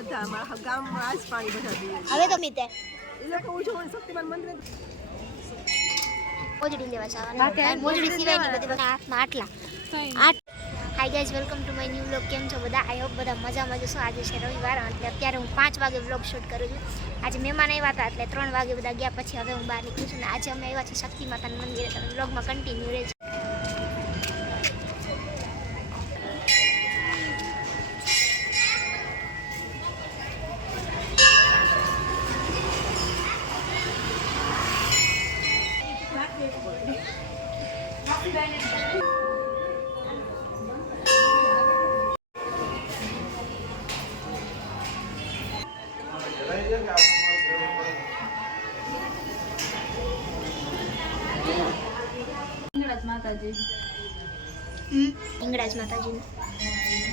બધા અમારા ગામમાં આજ પાણી બધા પીએ છે. હવે તો મીતે એ લોકો ઉજવણી શક્તિમાન મંદિર મોજડી લેવા જવાના મોજડી સિવાયની બધી બધા હાથમાં આટલા આઠ hi guys welcome to my new vlog કેમ છો બધા આઈ હોપ બધા મજામાં જશો આજે છે રવિવાર એટલે અત્યારે હું પાંચ વાગે વ્લોગ શૂટ કરું છું આજે મહેમાન આવ્યા હતા એટલે ત્રણ વાગે બધા ગયા પછી હવે હું બહાર નીકળું છું ને આજે અમે આવ્યા છીએ શક્તિ માતાના મંદિરે તમે વ્લોગમાં કન્ટિન્યુ રહેજો હમ હિંગળાજ માતાજીનું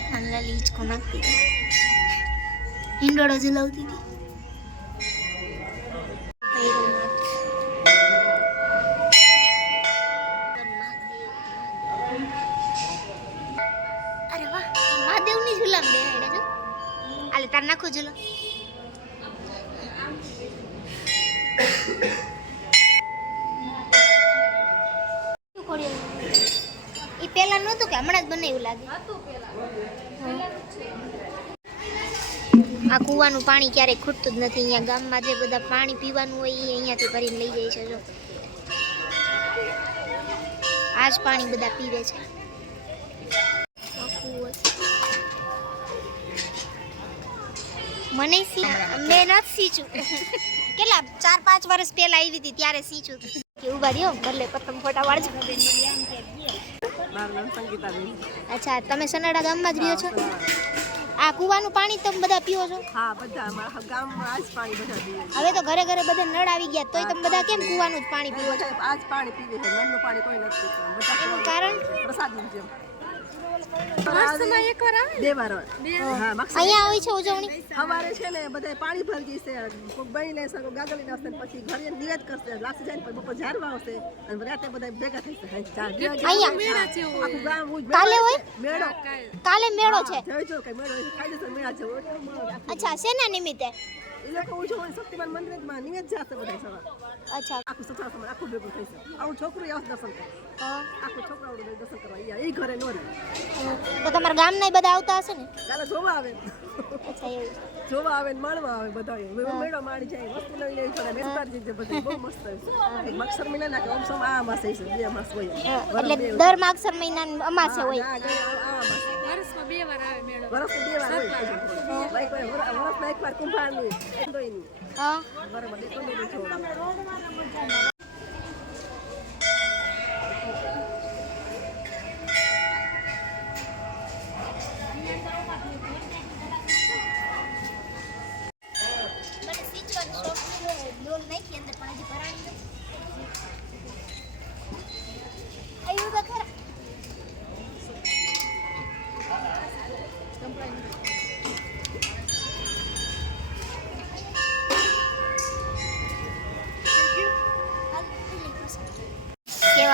નાનલા લીચકો નાખતી હતી હિંડોળો જલાવતી હતી ભૈરવનાથ. અરે વાહ મહાદેવની ઝુલામ બેહાડે જો આલે તાર નાખો ઝુલો જ બનાવ્યું લાગે. આ કૂવાનું પાણી ક્યારેય ખૂટતું જ નથી. અહીંયા ગામમાં જે બધા પાણી પીવાનું હોય એ અહીંયાથી ભરીને લઈ જાય છે, જો. આ જ પાણી બધા પીવે છે. મને મેં નથી સીચું. કેટલા? ચાર, પાંચ વર્ષ પહેલા આવી હતી, ત્યારે સીચું. કે ઊભા ભલે પતંગ ફોટા વાળજો. મારું નામ સંગીતાબેન અચ્છા તમે સનાડા ગામમાં જ રહ્યો છો? આ કૂવાનું પાણી તમે બધા પીઓ છો? હા બધા અમારા ગામમાં આજ પાણી બધા પીએ. હવે તો ઘરે ઘરે બધા નળ આવી ગયા તોય તમે બધા કેમ કૂવાનું જ પાણી પીવો છો? આજ પાણી પીવે છે નળનું પાણી કોઈ નથી પીતું. બધા કારણ? પ્રસાદની જેમ બે. વાર હોય. હા અહીંયા હોય છે ઉજવણી? સવારે છે ને બધા પાણી ભરી જશે કોઈક બની લેશે કોઈક ગાગલી નાખશે પછી ઘરે નિવેદ કરશે. લાસ્ટ જાય પછી બપોર ઝારવા આવશે. અને રાતે બધા ભેગા થશે અહીંયા? કાલે હોય? મેળો કાલે. મેળો છે? જોઈજો કે મેળો કાયદેસર મેળા છે એટલો મેળો રાખે. અચ્છા શેના નિમિત્તે? એ લોકો ઉજવણી શક્તિમાન મંદિરમાં નિવેદ જશે બધા સવાર. અચ્છા. આખું સસરા સમાન આખું ભેગું થઈ છે. આવું છોકરું આવશે દર્શન કરે આખું છોકરાઓનું દર્શન કરવા અહીંયા એ ઘરે નો રહે. તો તમારા ગામના બધા આવતા હશે ને? કાલે જોવા આવે. અચ્છા એવું જોવા આવે ને માણવા આવે બધા મેળો માણી જાય વસ્તુ લઈ લેવી પડે. મેસતાર જે બધું બહુ મસ્ત છે. મક્ષર મહિના ના સમ આ અમાસે છે બે અમાસ હોય. એટલે દર માગસર મહિના અમાસે હોય. આ ગઈ આ- આ માસ. વર્ષમાં બે વાર આવે મેળો. વરસમાં બે વાર હોય. ભાઈ કોઈ વર- એક વાર કુંભારની. એંદોઈની હા? બરાબર શોખ છે લોલ નાખી અંદર પણ હજી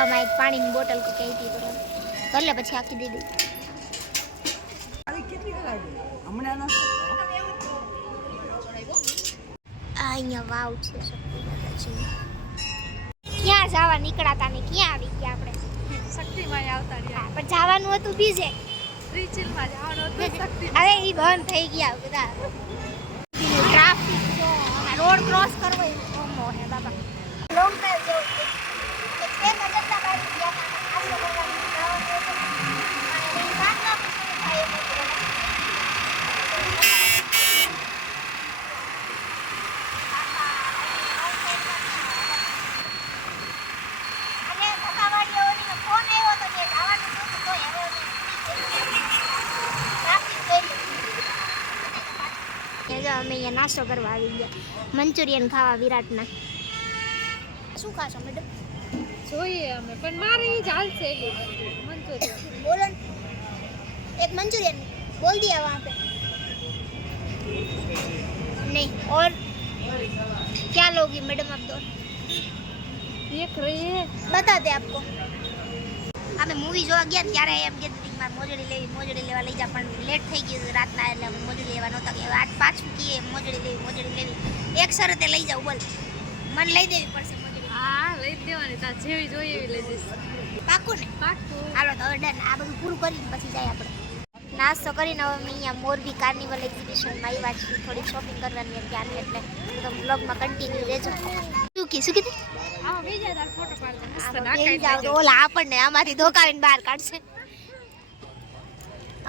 કેવામાં એક પાણીની બોટલ કે કઈ હતી બરાબર. કર લે પછી આખી દીધી. કેટલી લાગી હમણાં ના આ અહીંયા વાવ છે શક્તિ માતાજીની ક્યાં જવા નીકળાતા ને ક્યાં આવી ગયા આપણે? શક્તિમાં આવતા રહ્યા. પણ જવાનું હતું બીજે. ત્રિચિલમાં જવાનું હતું શક્તિ હવે ઈ બંધ થઈ ગયા બધા. ટ્રાફિક જો અને રોડ ક્રોસ કરવો નાસ્તો કરવા આવી ગયા મંચુરિયન ખાવા વિરાટના શું ખાશો મેડમ જોઈએ અમે પણ મારે ઈ જ હાલશે એટલી મંચુરિયન બોલો ને. એક मंचूरियन बोल दिया वहाँ पे नहीं और क्या लोगी मैडम आप दो દેખ રહી હે बता दे आपको અમે મૂવી જોવા ગયા ત્યારે એમ કહેતી હતી કે મારે મોજડી લેવી મોજડી લેવા લઈ જા પણ લેટ થઈ ગયું રાતના એટલે અમે મોજડી લેવા નહોતા ગયા. આઠ પાછું કીએ મોજડી લેવી મોજડી લેવી. એક શરતે લઈ જાઉં બોલ. મને લઈ દેવી પડશે મોજડી. હા લઈ દેવાની તાર જેવી જોઈએ એવી લઈ દઈશ પાકું ને? પાકું. હાલો તો હવે ડન. આ બધું પૂરું કરીને પછી જાય આપણે. નાસ્તો કરીને હવે અહીંયા મોરબી કાર્નિવલ એક્ઝિબિશનમાં આવ્યા છીએ. થોડી શોપિંગ કરવાની હતી ત્યાંની એટલે તો બ્લોગમાં કન્ટિન્યુ રહેજો. કી શું કીધું હા બીજા ફોટો પાડ મસ્ત નાખાઈ બેસી જાવ તો દેજો. ઓલા આપણને આમાંથી ધોકાવીને બહાર કાઢશે.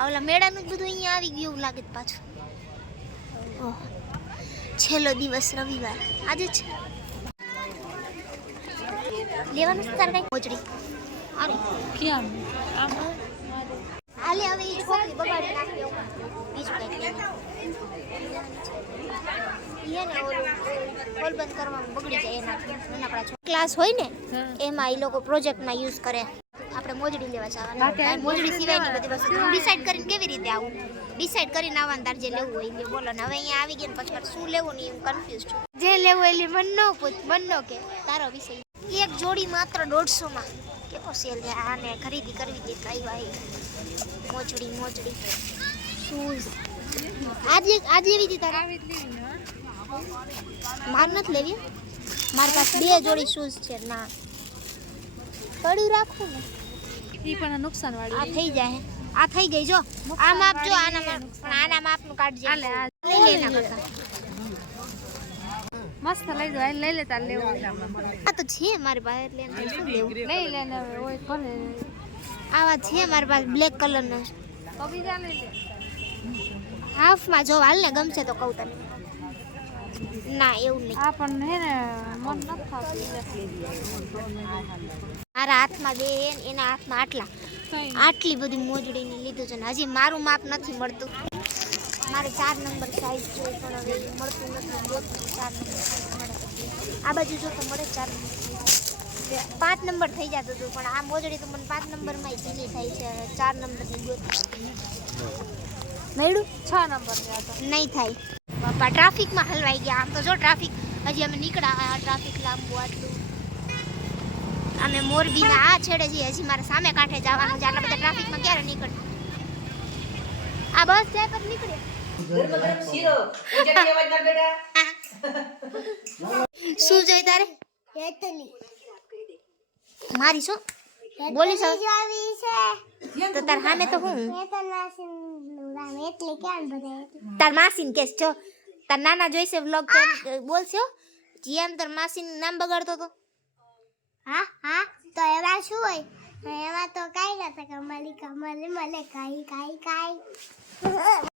ઓલા મેળાનું બધું અહીંયા આવી ગયું લાગે પાછું. છેલ્લો દિવસ રવિવાર. આજે છે લેવાનું તારે કઈ? મોજડી. ક્યાં આમ હાલે હવે એ છોકરી બગાડી નાખી એવું. બીજું કંઈક લઈ લે. ઈ હે ને ઓલું હોલ બંધ કરવામાં બગડી જાય એનાથી નાનકડા ક્લાસ હોય ને એમાં એ લોકો પ્રોજેક્ટમાં યુઝ કરે. આપણે મોજડી લેવા જવાના. મોજડી સિવાયની બધી વસ્તુ. ડિસાઈડ કરીને કેવી રીતે આવું? ડિસાઈડ કરીને આવવાનું તાર જે લેવું હોય એ. બોલો ને હવે અહીંયા આવી ગયા ને પછી મારે શું લેવું ને હું કન્ફ્યુઝ છું. જે લેવું એટલે મન નો પૂછ મન નો કે. તારો વિષય. એક જોડી માત્ર દોઢસોમાં કેવો સેલ છે આને ખરીદી કરવી હતી કઈ વાય. મોજડી મોજડી. શૂઝ આજે આજે એવી રીતે હા. માર નથી લેવી? મારી પાસે બે જોડી શૂઝ છે ના. પડ્યું રાખું ને? એ પણ નુકસાન આ થઈ જાય. આ થઈ ગઈ જો. આ માપ જો આના માપ. પણ આના માપનું કાઢજે. લઈ લે એના કરતા. મસ્ત લઈ દો લઈ લે તાર લેવું આ તો છે મારી પાસે એટલે લેવું. લઈ લે ને હોય ભલે. આવા છે મારી પાસે બ્લેક કલરનો તો બીજા લઈ લે. હાફમાં જો હાલ ને ગમશે તો કહું તને ના એવું નહીં. આ પણ હે ને મન નથી મારા હાથમાં બે એના હાથમાં આટલા. આટલી બધી મોજડીને લીધું છે ને હજી મારું માપ નથી મળતું. મારે ચાર નંબર સાઈઝ જોઈએ પણ હવે મળતું નથી. ચાર નંબર. આ બાજુ જો તો મળે ચાર નંબર પાંચ નંબર થઈ જતું હતું પણ આ મોજડી તો મને પાંચ નંબરમાં ઝીલી થાય છે. ચાર નંબરની ગોતવું મળ્યું છ નંબર નહીં થાય. બાપા ટ્રાફિકમાં હલવાઈ ગયા. આમ તો જો ટ્રાફિક, હજી અમે નીકળ્યા. ટ્રાફિક લાંબુ આટલું. અમે મોરબીના આ છેડે છીએ હજી મારે સામે કાંઠે જવાનું છે. આટલા બધા ટ્રાફિકમાં ક્યારે નીકળ્યું આ બસ જાય પર નીકળે શું જોઈ તારે? મારી શું? બોલી છે તો તાર માસી તો કેસ છો તાર નાના જોઈશે વ્લોગ બોલશો? જીએમ તાર માસીનું નામ બગાડતો તો. હા હા, તો એમાં શું હોય? એમાં તો કાંઈ નથી કમલી કમલી, મને કાંઈ કાંઈ કાંઈ.